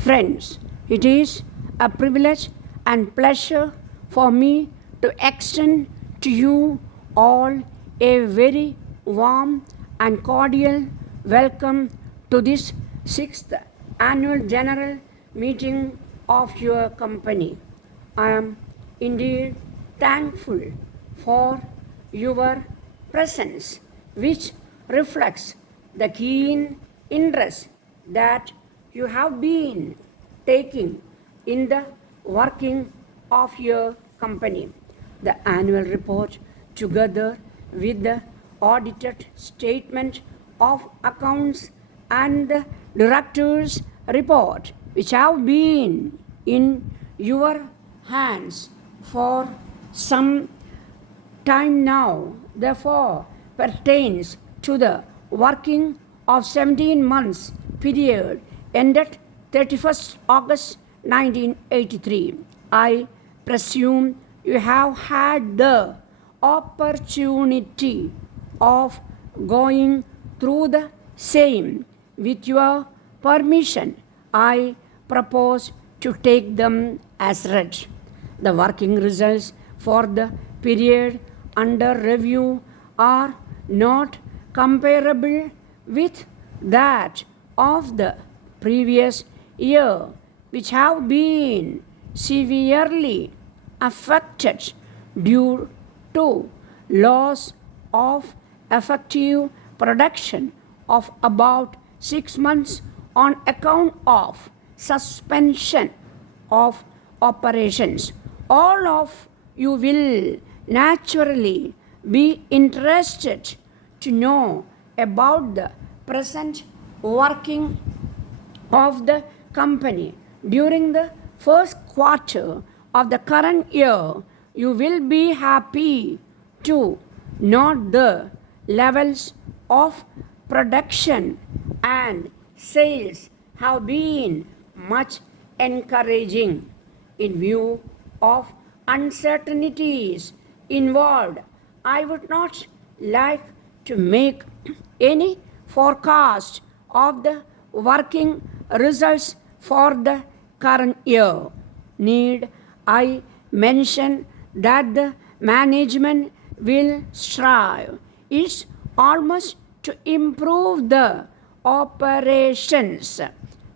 Friends, it is a privilege and pleasure for me to extend to you all a very warm and cordial welcome to this 6th annual general meeting of your company. I am indeed thankful for your presence, which reflects the keen interest that you have been taking in the working of your company. The annual report, together with the audited statement of accounts and the director's report, which have been in your hands for some time now, therefore pertains to the working of 17 months period ended 31st August 1983. I presume you have had the opportunity of going through the same. With your permission, I propose to take them as read. The working results for the period under review are not comparable with that of the previous year, which have been severely affected due to loss of effective production of about 6 months on account of suspension of operations. All of you will naturally be interested to know about the present working of the company during the first quarter of the current year. You will be happy to note the levels of production and sales have been much encouraging. In view of uncertainties involved, I would not like to make any forecast of the working results for the current year. Need I mention that the management will strive is almost to improve the operations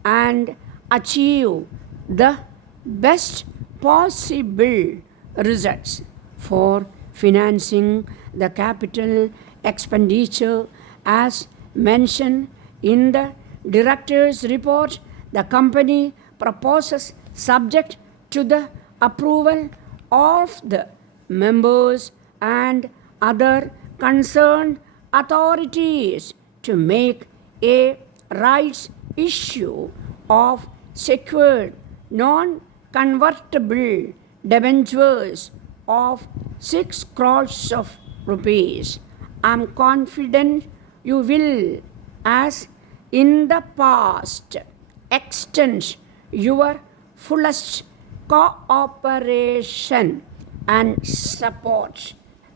and achieve the best possible results. For financing the capital expenditure as mentioned in the director's report, the company proposes, subject to the approval of the members and other concerned authorities, to make a rights issue of secured non-convertible debentures of 6 crores of rupees. I am confident you will, as in the past, extend your fullest cooperation and support.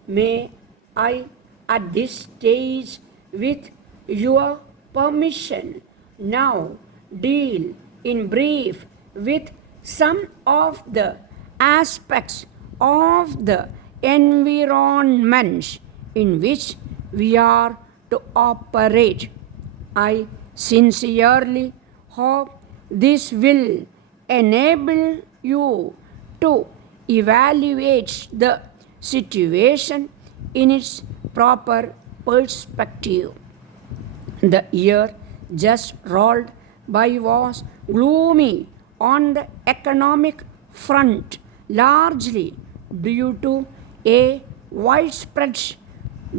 May I, at this stage, with your permission, now deal in brief with some of the aspects of the environment in which we are to operate. I sincerely hope this will enable you to evaluate the situation in its proper perspective. The year just rolled by was gloomy on the economic front, largely due to a widespread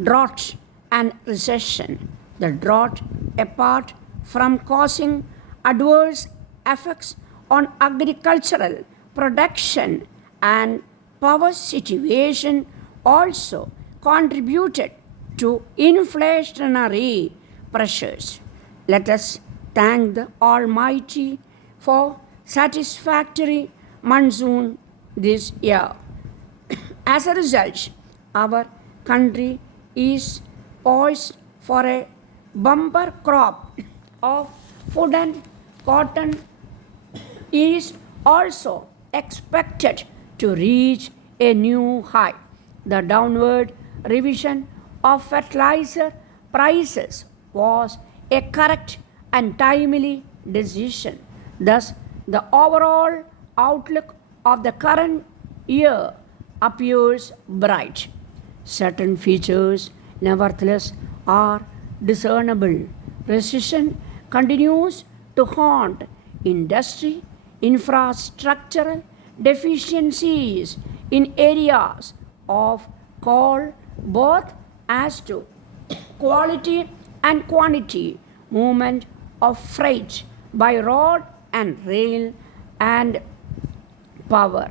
drought and recession. The drought, apart from causing adverse effects on agricultural production and power situation, also contributed to inflationary pressures. Let us thank the Almighty for satisfactory monsoon this year. As a result, our country is poised for a bumper crop of food and cotton is also expected to reach a new high. The downward revision of fertilizer prices was a correct and timely decision. Thus, the overall outlook of the current year appears bright. Certain features, nevertheless, are discernible. Recession continues to haunt industry, infrastructural deficiencies in areas of call both as to quality and quantity, movement of freight by road and rail and power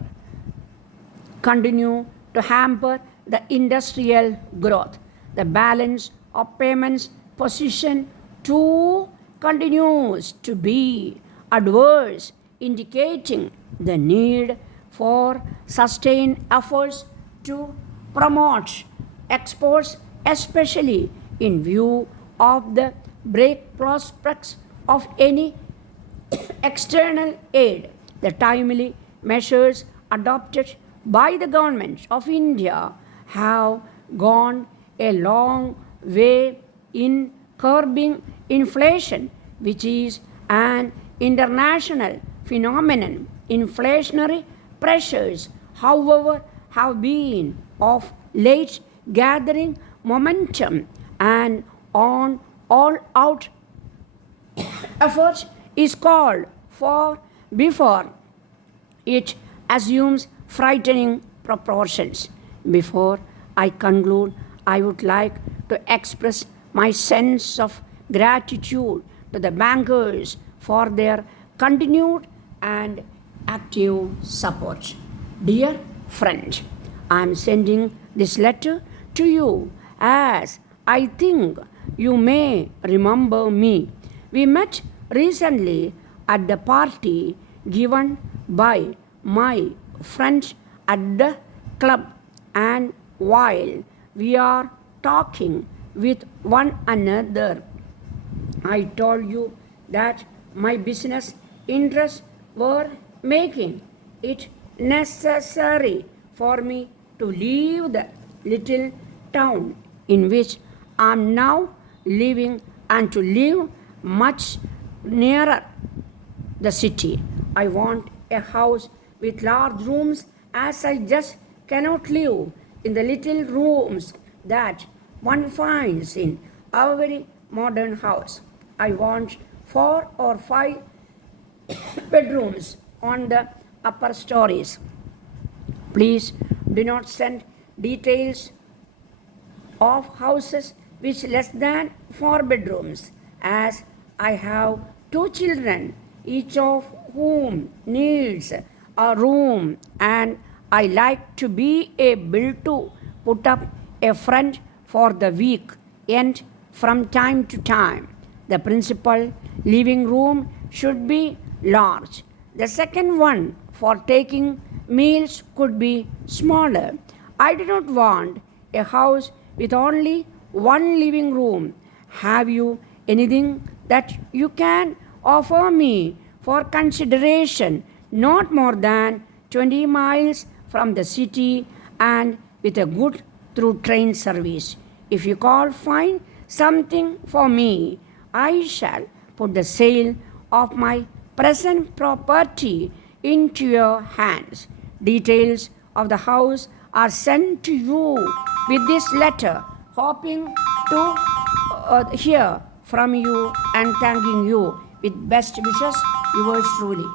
continue to hamper the industrial growth. The balance of payments position too continues to be adverse, indicating the need for sustained efforts to promote exports, especially in view of the break prospects of any external aid. The timely measures adopted by the government of India have gone a long way in curbing inflation, which is an international phenomenon. Inflationary pressures, however, have been of late gathering momentum, and on all out effort is called for before it assumes frightening proportions. Before I conclude, I would like to express my sense of gratitude to the bankers for their continued and active support. Dear friend, I am sending this letter to you as I think you may remember me. We met recently at the party given by my friends at the club, and while we are talking with one another, I told you that my business interests were making it necessary for me to leave the little town in which I am now living and to live much nearer the city. I want a house with large rooms, as I just cannot live in the little rooms that one finds in every modern house. I want 4 or 5 bedrooms on the upper stories. Please do not send details of houses with less than 4 bedrooms, as I have 2 children, each of whom needs a room, and I like to be able to put up a friend for the week and from time to time. The principal living room should be large. The second one for taking meals could be smaller. I do not want a house with only one living room. Have you anything that you can offer me for consideration, not more than 20 miles from the city and with a good through train service? If you call find something for me, I shall put the sale of my present property into your hands. Details of the house are sent to you with this letter, hoping to hear from you and thanking you with best wishes, yours truly.